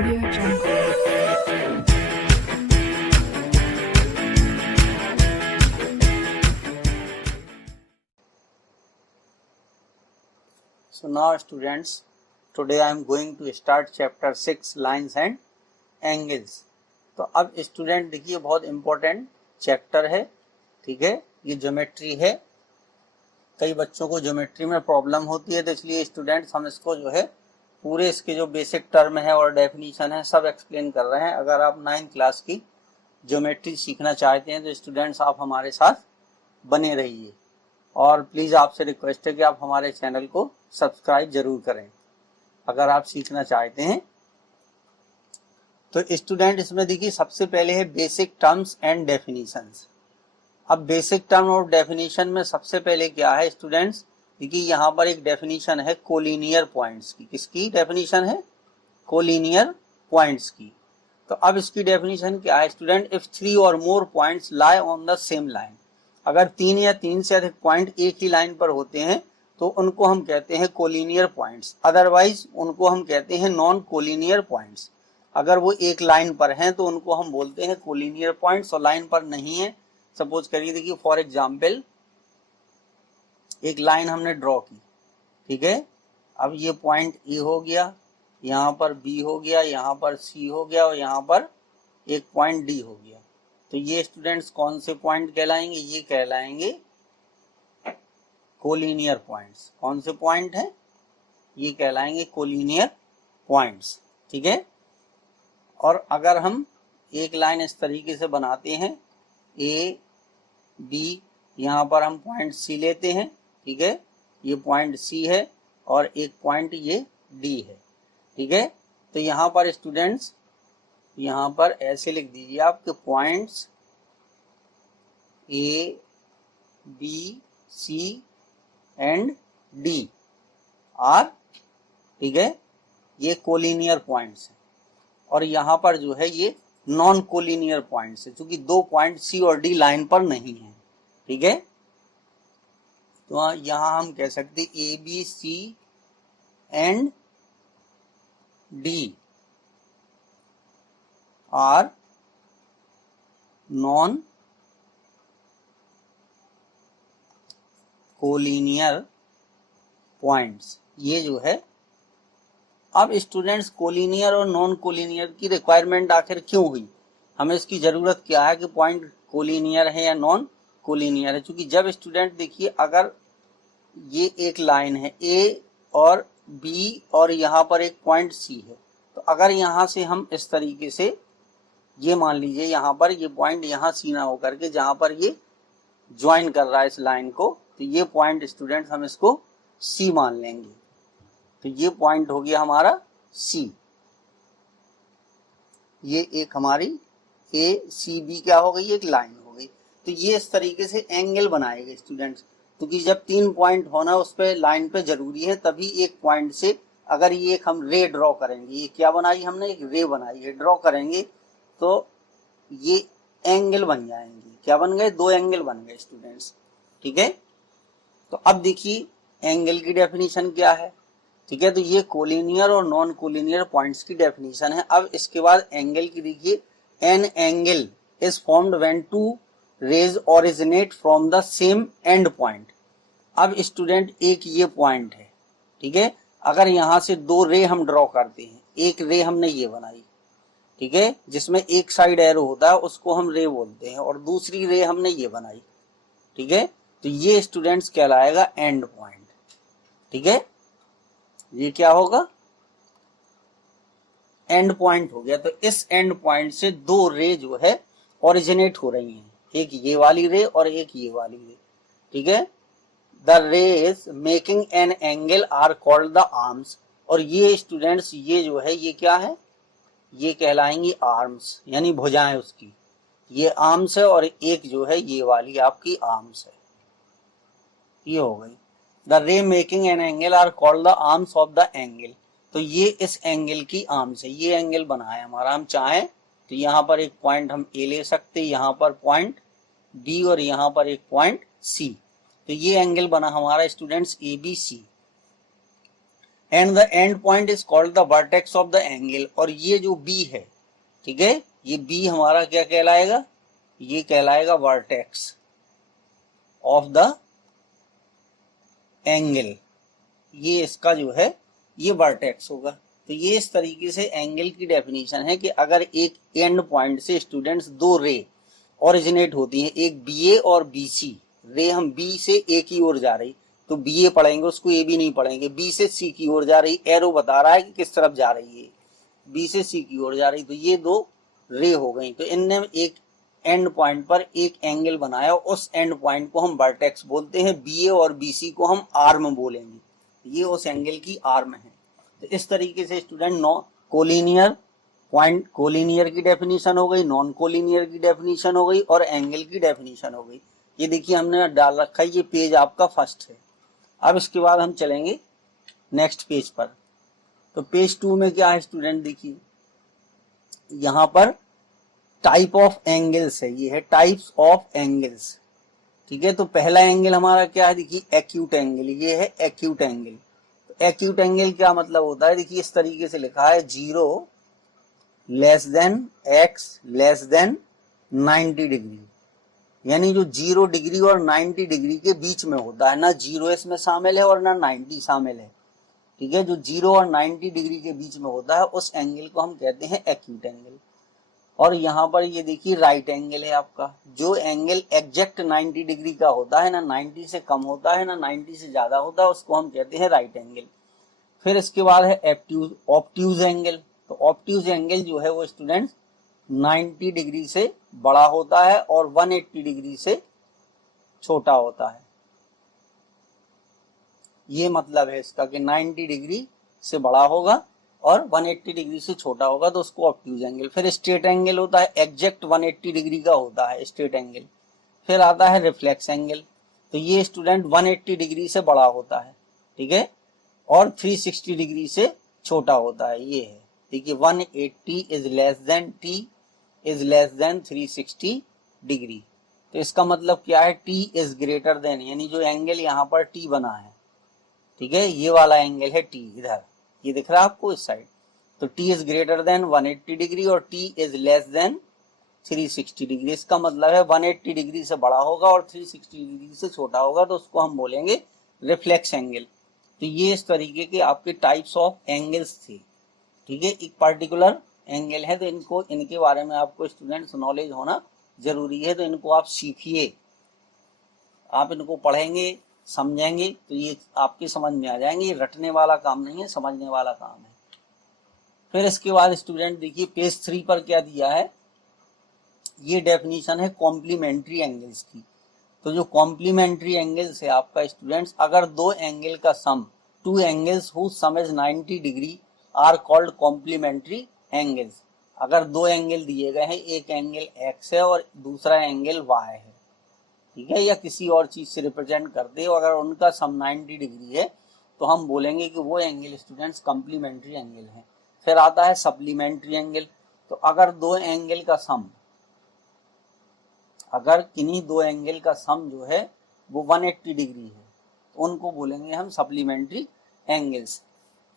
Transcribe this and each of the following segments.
Audio Jungle. So now students, today I am going to start chapter 6 lines and angles. तो अब student देखिए बहुत important chapter है, ठीक है। ये ज्योमेट्री है, कई बच्चों को ज्योमेट्री में प्रॉब्लम होती है, तो इसलिए स्टूडेंट्स हम इसको जो है पूरे इसके जो बेसिक टर्म है और डेफिनेशन है सब एक्सप्लेन कर रहे हैं। अगर आप 9th क्लास की ज्योमेट्री सीखना चाहते हैं तो स्टूडेंट्स आप हमारे साथ बने रहिए, और प्लीज़ आपसे रिक्वेस्ट है कि आप हमारे चैनल को सब्सक्राइब जरूर करें अगर आप सीखना चाहते हैं। तो स्टूडेंट इसमें देखिए सबसे पहले है बेसिक टर्म्स एंड डेफिनेशंस। अब बेसिक टर्म और डेफिनेशन में सबसे पहले क्या है स्टूडेंट्स, देखिए यहाँ पर एक डेफिनेशन है कोलिनियर पॉइंट्स की। किसकी डेफिनेशन है? कोलिनियर पॉइंट्स की। तो अब इसकी डेफिनेशन क्या है स्टूडेंट, इफ 3 और more points lie on the same line, अगर 3 या 3 से अधिक पॉइंट एक ही लाइन पर होते हैं तो उनको हम कहते हैं कोलिनियर पॉइंट्स, अदरवाइज उनको हम कहते हैं नॉन कोलिनियर पॉइंट्स। अगर वो एक लाइन पर हैं तो उनको हम बोलते हैं कोलिनियर पॉइंट्स, और लाइन पर नहीं है, सपोज करिए देखिए फॉर एग्जांपल एक लाइन हमने ड्रॉ की, ठीक है। अब ये पॉइंट ए हो गया, यहाँ पर बी हो गया, यहाँ पर सी हो गया और यहाँ पर एक पॉइंट डी हो गया। तो ये स्टूडेंट्स कौन से पॉइंट कहलाएंगे? ये कहलाएंगे कोलिनियर पॉइंट्स। कौन से पॉइंट हैं? ये कहलाएंगे कोलिनियर पॉइंट्स, ठीक है। और अगर हम एक लाइन इस तरीके से बनाते हैं ए बी, यहाँ पर हम पॉइंट सी लेते हैं, ठीक है, ये पॉइंट सी है और एक पॉइंट ये डी है, ठीक है। तो यहाँ पर स्टूडेंट्स यहाँ पर ऐसे लिख दीजिए आपके points A B C and D are, ठीक है, ये कोलिनियर पॉइंट्स हैं। और यहाँ पर जो है ये नॉन कोलिनियर पॉइंट्स है, क्योंकि दो पॉइंट सी और डी लाइन पर नहीं है, ठीक है। तो यहाँ हम कह सकते A B C and D are non collinear points, ये जो है। अब स्टूडेंट्स कोलिनियर और नॉन कोलिनियर की रिक्वायरमेंट आखिर क्यों हुई, हमें इसकी जरूरत क्या है कि पॉइंट कोलिनियर है या नॉन कोलिनियर है? क्योंकि जब स्टूडेंट देखिए अगर ये एक लाइन है ए और बी और यहाँ पर एक पॉइंट सी है, तो अगर यहाँ से हम इस तरीके से ये मान लीजिए यहाँ पर ये पॉइंट यहाँ सी ना होकर के जहाँ पर ये ज्वाइन कर रहा है इस लाइन को, तो ये पॉइंट स्टूडेंट हम इसको सी मान लेंगे। तो ये पॉइंट हो गया हमारा सी, ये एक हमारी ए सी बी क्या हो गई, एक लाइन हो गई। तो ये इस तरीके से एंगल बनाएगा स्टूडेंट्स, क्योंकि जब 3 पॉइंट होना उस पे लाइन पे जरूरी है, तभी एक पॉइंट से अगर ये एक हम रे ड्रॉ करेंगे, ये क्या बनाई हमने, एक रे बनाई है, ड्रॉ करेंगे तो ये एंगल बन जाएंगे। क्या बन गए? 2 एंगल बन गए स्टूडेंट्स, ठीक है। तो अब देखिए एंगल की डेफिनेशन क्या है, ठीक है। तो ये कोलिनियर और नॉन कोलिनियर पॉइंट्स की डेफिनेशन है। अब इसके बाद एंगल की देखिए, an angle is formed when 2 rays originate from the same end point. अब स्टूडेंट एक ये पॉइंट है, ठीक है, अगर यहाँ से 2 रे हम ड्रॉ करते हैं, एक रे हमने ये बनाई, ठीक है, जिसमें एक साइड एरो होता है उसको हम रे बोलते हैं, और दूसरी रे हमने ये बनाई, ठीक है। तो ये स्टूडेंट्स कहलाएगा एंड पॉइंट, ठीक है। ये क्या होगा? एंड पॉइंट हो गया। तो इस एंड पॉइंट से 2 रे जो है ओरिजिनेट हो रही हैं, एक ये वाली रे और एक ये वाली रे, ठीक है। The rays making an angle are called the arms. और ये स्टूडेंट्स ये जो है ये क्या है, ये कहलाएंगी आर्म्स, यानी भुजाएं उसकी। ये आर्म्स है और एक जो है ये वाली आपकी आर्म्स है, ये हो गई। The ray making an angle are called the arms of the angle. तो ये इस एंगल की आर्म्स है, ये एंगल बना है हमारा। हम चाहें तो यहाँ पर एक पॉइंट हम ए ले सकते, यहाँ पर पॉइंट बी और यहाँ पर एक पॉइंट सी। तो ये एंगल बना हमारा students A B C. And the end point is called the vertex of the angle. और ये जो बी है, ठीक है, ये बी हमारा क्या कहलाएगा, ये कहलाएगा वर्टेक्स ऑफ द एंगल। ये इसका जो है ये वर्टेक्स होगा। तो ये इस तरीके से एंगल की डेफिनेशन है कि अगर एक एंड पॉइंट से स्टूडेंट्स दो रे ओरिजिनेट होती हैं, एक बी ए और बी सी, रे हम बी से ए की ओर जा रही तो बी ए पढ़ेंगे, उसको ए बी नहीं पढ़ेंगे। बी से सी की ओर जा रही, एरो बता रहा है कि किस तरफ जा रही है, बी से सी की ओर जा रही, तो ये दो रे हो गई। तो इनने एक एंड पॉइंट पर एक एंगल बनाया, उस एंड पॉइंट को हम वर्टेक्स बोलते हैं, बी ए और बी सी को हम आर्म बोलेंगे। ये उस एंगल की आर्म है। तो इस तरीके से student no collinear point, collinear की डेफिनेशन हो गई, नॉन कोलिनियर की डेफिनेशन हो गई और एंगल की डेफिनेशन हो गई। ये देखिए हमने डाल रखा है, ये पेज आपका फर्स्ट है। अब इसके बाद हम चलेंगे नेक्स्ट पेज पर। तो पेज 2 में क्या है स्टूडेंट, देखिए यहां पर टाइप ऑफ एंगल्स है, ये है टाइप्स ऑफ एंगल्स। ठीक है, तो पहला एंगल हमारा क्या है, देखिए एक्यूट एंगल, ये है एक्यूट एंगल। तो एक्यूट एंगल क्या मतलब होता है, देखिए इस तरीके से लिखा है, 0 less than x less than 90 degree, यानी जो 0 डिग्री और 90 डिग्री के बीच में होता है, ना 0 इसमें शामिल है और ना 90 शामिल है। ठीक है, जो 0 और 90 डिग्री के बीच में होता है उस एंगल को हम कहते हैं एक्यूट एंगल। और यहाँ पर ये देखिए राइट एंगल है आपका, जो एंगल एग्जैक्ट 90 डिग्री का होता है, ना 90 से कम होता है ना 90 से ज्यादा होता है, उसको हम कहते हैं राइट एंगल। फिर इसके बाद है एब्ट्यूज, ऑब्ट्यूज एंगल। तो ऑब्ट्यूज एंगल जो है वो स्टूडेंट्स 90 डिग्री से बड़ा होता है और 180 डिग्री से छोटा होता है। ये मतलब है इसका कि 90 डिग्री से बड़ा होगा और 180 डिग्री से छोटा होगा, तो उसको ऑब्ट्यूज एंगल। फिर स्ट्रेट एंगल होता है, एग्जैक्ट 180 डिग्री का होता है स्ट्रेट एंगल। फिर आता है रिफ्लेक्स एंगल, तो ये स्टूडेंट 180 डिग्री से बड़ा होता है, ठीक है, और 360 डिग्री से छोटा होता है। ये है, देखिए 180 is less then T is less than 360 degree. तो इसका मतलब क्या है, टी इज ग्रेटर देन, यानी जो एंगल यहाँ पर टी बना है, ठीक है, ये वाला एंगल है टी, इधर ये दिख रहा है आपको इस साइड। तो T is greater than 180 degree और T is less than 360 degree. इसका मतलब है 180 डिग्री से बड़ा होगा और 360 डिग्री से छोटा होगा, तो उसको हम बोलेंगे रिफ्लेक्स एंगल। तो ये इस तरीके के आपके टाइप्स ऑफ एंगल्स थे। ठीक है, एक पर्टिकुलर एंगल है, तो इनको, इनके बारे में आपको स्टूडेंट्स नॉलेज होना जरूरी है। तो इनको आप सीखिए, आप इनको पढ़ेंगे समझेंगे तो ये आपके समझ में आ जाएंगे। ये रटने वाला काम नहीं है, समझने वाला काम है। फिर इसके बाद स्टूडेंट देखिए पेज 3 पर क्या दिया है, ये डेफिनेशन है कॉम्प्लीमेंट्री एंगल्स की। तो जो कॉम्प्लीमेंट्री एंगल्स है आपका स्टूडेंट्स, अगर दो एंगल का sum, two angles whose sum is 90 degree are called complementary angles. अगर दो एंगल दिए गए हैं, एक एंगल एक्स है और दूसरा एंगल वाई है, ठीक है, या किसी और चीज से रिप्रेजेंट करते हो, अगर उनका सम 90 डिग्री है तो हम बोलेंगे कि वो एंगल स्टूडेंट्स कॉम्प्लीमेंट्री एंगल है। फिर आता है सप्लीमेंट्री एंगल। तो अगर दो एंगल का सम, अगर किन्हीं दो एंगल का सम जो है वो 180 डिग्री है, तो उनको बोलेंगे हम सप्लीमेंट्री एंगल्स।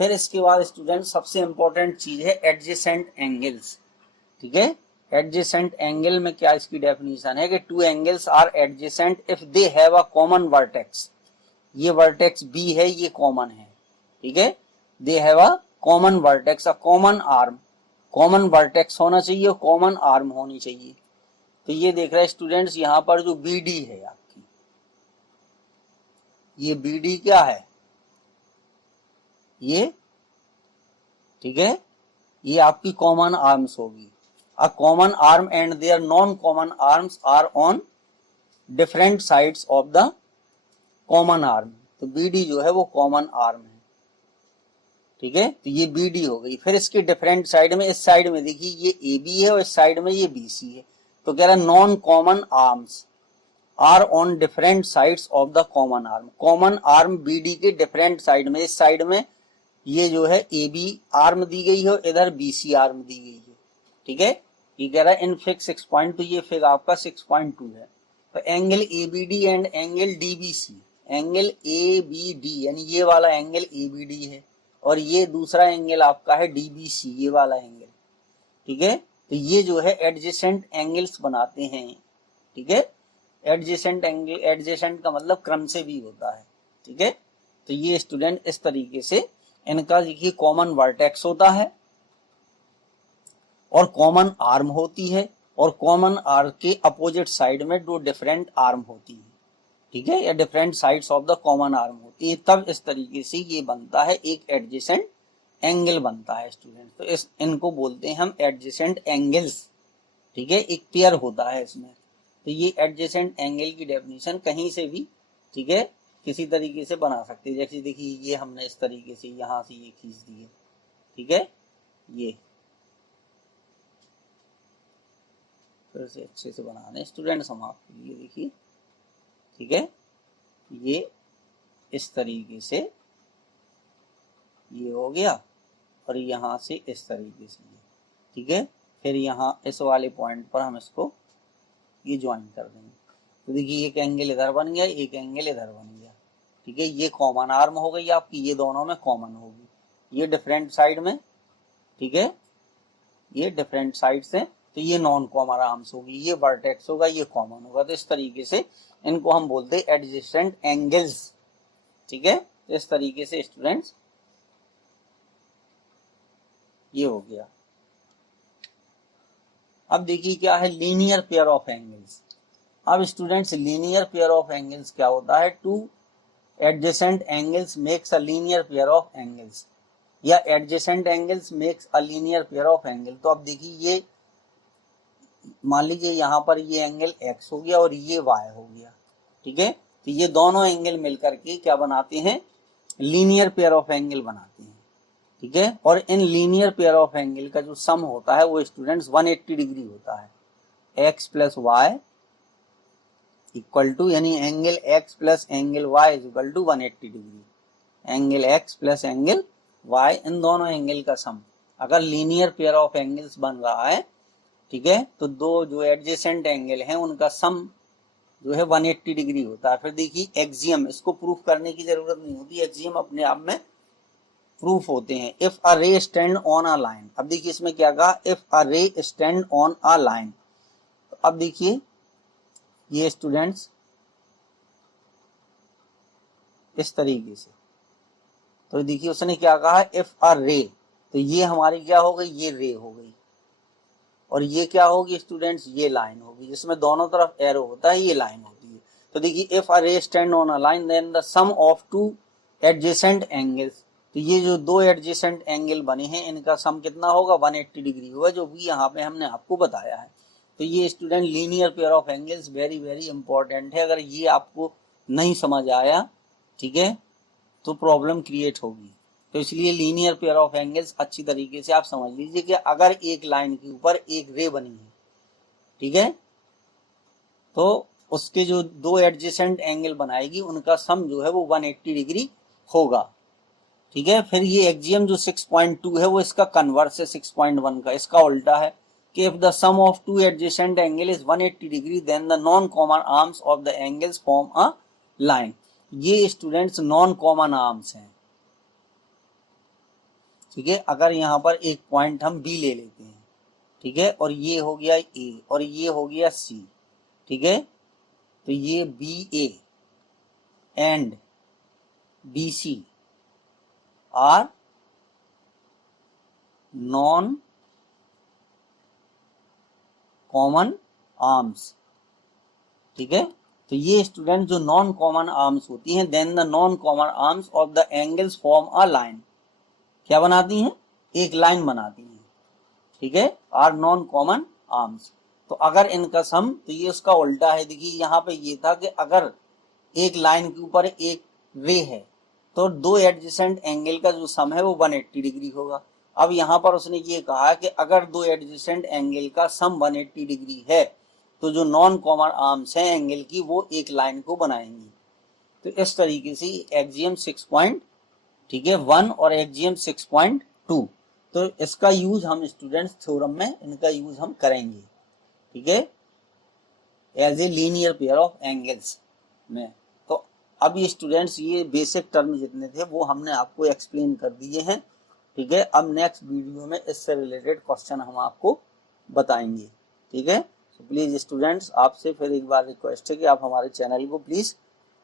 फिर इसके बाद स्टूडेंट सबसे इंपॉर्टेंट चीज है एडजेसेंट एंगल्स। ठीक है, एडजेसेंट एंगल में क्या इसकी डेफिनेशन है कि two angles are adjacent if they have a common vertex. ये वर्टेक्स बी है, ये कॉमन है, ठीक है, they have a common vertex, a common arm. Common vertex होना चाहिए, कॉमन आर्म होनी चाहिए। तो ये देख रहे हैं स्टूडेंट्स, यहाँ पर जो बी डी है आपकी, ये बी डी क्या है, ये, ठीक है, ये आपकी कॉमन आर्म्स होगी। A common arm and their non-common arms are on different sides of the common arm। तो BD जो है वो कॉमन आर्म है, ठीक है, तो ये BD हो गई। फिर इसके डिफरेंट साइड में, इस साइड में देखिए ये AB है और इस साइड में ये BC है। तो कह रहा है non common arms are on different sides of the common arm. Common arm BD के डिफरेंट साइड में, इस साइड में ये जो है AB आर्म दी गई है और इधर BC आर्म दी गई है, ठीक है। ये कह रहा है इन फिग 6.2, तो ये फिग आपका 6.2 है। तो angle ABD and angle DBC, angle ABD यानी ये वाला एंगल ABD है और ये दूसरा एंगल आपका है DBC, ये वाला एंगल, ठीक है। तो ये जो है एडजेसेंट एंगल्स बनाते हैं, ठीक है। एडजेसेंट एंगल, एडजेसेंट का मतलब क्रम से भी होता है, ठीक है। तो ये स्टूडेंट इस तरीके से इनका देखिए कॉमन वर्टेक्स होता है और कॉमन आर्म होती है, और कॉमन आर्म के अपोजिट साइड में दो डिफरेंट आर्म होती है, ठीक है, या different sides of the common arm होती है, तब इस तरीके से ये बनता है, एक एडजेसेंट एंगल बनता है स्टूडेंट। तो इस इनको बोलते हैं हम एडजेसेंट एंगल्स, ठीक है, एक पेयर होता है इसमें। तो ये एडजेसेंट एंगल की डेफिनेशन कहीं से भी, ठीक है, किसी तरीके से बना सकते हैं। जैसे देखिए ये हमने इस तरीके से यहाँ से ये खींच दिए, ठीक है, ये फिर से अच्छे से बना दें स्टूडेंट्स हम आपके लिए, देखिए, ठीक है, ये इस तरीके से ये हो गया और यहाँ से इस तरीके से ये, ठीक है। फिर यहाँ इस वाले पॉइंट पर हम इसको ये ज्वाइन कर देंगे। तो देखिए एक एंगल इधर बन गया, एक एंगल इधर बन गया, ठीक है। ये कॉमन आर्म हो गई आपकी, ये दोनों में कॉमन होगी, ये डिफरेंट साइड में, ठीक है, ये डिफरेंट साइड से, तो ये नॉन कॉमन आर्म्स होगी, ये वर्टेक्स होगा, ये कॉमन होगा। तो इस तरीके से इनको हम बोलते हैं एडजेसेंट एंगल्स, ठीक है। तो इस तरीके से स्टूडेंट्स ये हो गया। अब देखिए क्या है लीनियर पेयर ऑफ एंगल्स। अब students linear pair of angles क्या होता है, two adjacent angles makes a linear pair of angles, या adjacent angles makes a linear pair of angle. तो अब देखिए ये मान लीजिए यहाँ पर ये एंगल x हो गया और ये y हो गया, ठीक है। तो ये दोनों एंगल मिलकर के क्या बनाते हैं, लीनियर पेयर ऑफ एंगल बनाते हैं, ठीक है। और in linear pair of angle का जो सम होता है वो स्टूडेंट्स 180 डिग्री होता है, x plus y equal to, यानी angle x plus angle y is equal to 180 degree, angle x plus angle y, इन दोनों एंगल का सम अगर लीनियर पेयर ऑफ एंगल्स बन रहा है, ठीक है, तो दो जो एडजेसेंट एंगल हैं उनका सम जो है 180 डिग्री होता है। फिर देखिए एक्सियम, इसको प्रूफ करने की जरूरत नहीं होती, एक्सियम अपने आप में प्रूफ होते हैं। If a ray stand on a line, अब देखिए इसमें क्या कहा, if a ray stand on a line. अब देखिए ये स्टूडेंट्स इस तरीके से, तो देखिए उसने क्या कहा, इफ अ रे, तो ये हमारी क्या हो गई, ये रे हो गई, और ये क्या होगी स्टूडेंट्स, ये लाइन होगी, जिसमें दोनों तरफ एरो होता है, ये लाइन होती है। तो देखिए if a ray stand on a line then the sum of two adjacent angles, तो ये जो दो एडजेसेंट एंगल बने हैं इनका सम कितना होगा, 180 डिग्री होगा, जो भी यहाँ पे हमने आपको बताया है। तो ये student linear pair of angles very very important है। अगर ये आपको नहीं समझ आया, ठीक है, तो प्रॉब्लम क्रिएट होगी। तो इसलिए लीनियर पेयर ऑफ एंगल्स अच्छी तरीके से आप समझ लीजिए कि अगर एक लाइन के ऊपर एक रे बनी है, ठीक है, तो उसके जो दो एडजेसेंट एंगल बनाएगी उनका सम जो है वो 180 डिग्री होगा, ठीक है। फिर ये एक्सियम जो 6.2 है वो इसका कन्वर्स है 6.1 का, इसका उल्टा है कि if the sum of two adjacent angle is 180 degree then the non common arms of the angles form a line. ये स्टूडेंट्स नॉन कॉमन आर्म्स हैं, ठीक है। अगर यहाँ पर एक पॉइंट हम बी ले लेते हैं, ठीक है, और ये हो गया ए और ये हो गया सी, ठीक है, तो ये B A and B C are non common arms, ठीक है। तो ये स्टूडेंट जो नॉन कॉमन आर्म्स होती हैं, then the non common arms of the angles form a line, क्या बनाती हैं, एक लाइन बनाती हैं, ठीक है, आर नॉन कॉमन आर्म्स। तो अगर इनका सम, तो ये उसका उल्टा है। देखिए यहाँ पे ये था कि अगर एक लाइन के ऊपर एक रे है तो दो एडजेसेंट एंगल का जो सम है वो 180 डिग्री होगा। अब यहाँ पर उसने ये कहा कि अगर दो एडजेसेंट एंगल का सम 180 डिग्री है तो जो नॉन कॉमन आर्म्स हैं एंगल की वो एक लाइन को बनाएंगी। तो इस तरीके से एक्सियम 6.1 ठीक है 1 और एक्सियम 6.2, तो इसका यूज हम स्टूडेंट्स थ्योरम में इनका यूज हम करेंगे, ठीक है, as a linear pair of angles में। तो अब ये स्टूडेंट्स ये बेसिक टर्म जितने थे वो हमने आपको एक्सप्लेन कर दिए हैं, ठीक है। अब नेक्स्ट वीडियो में इससे रिलेटेड क्वेश्चन हम आपको बताएंगे, ठीक है। तो प्लीज स्टूडेंट्स, आपसे फिर एक बार रिक्वेस्ट है कि आप हमारे चैनल को प्लीज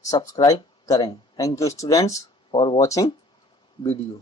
सब्सक्राइब करें। Thank you students for watching video.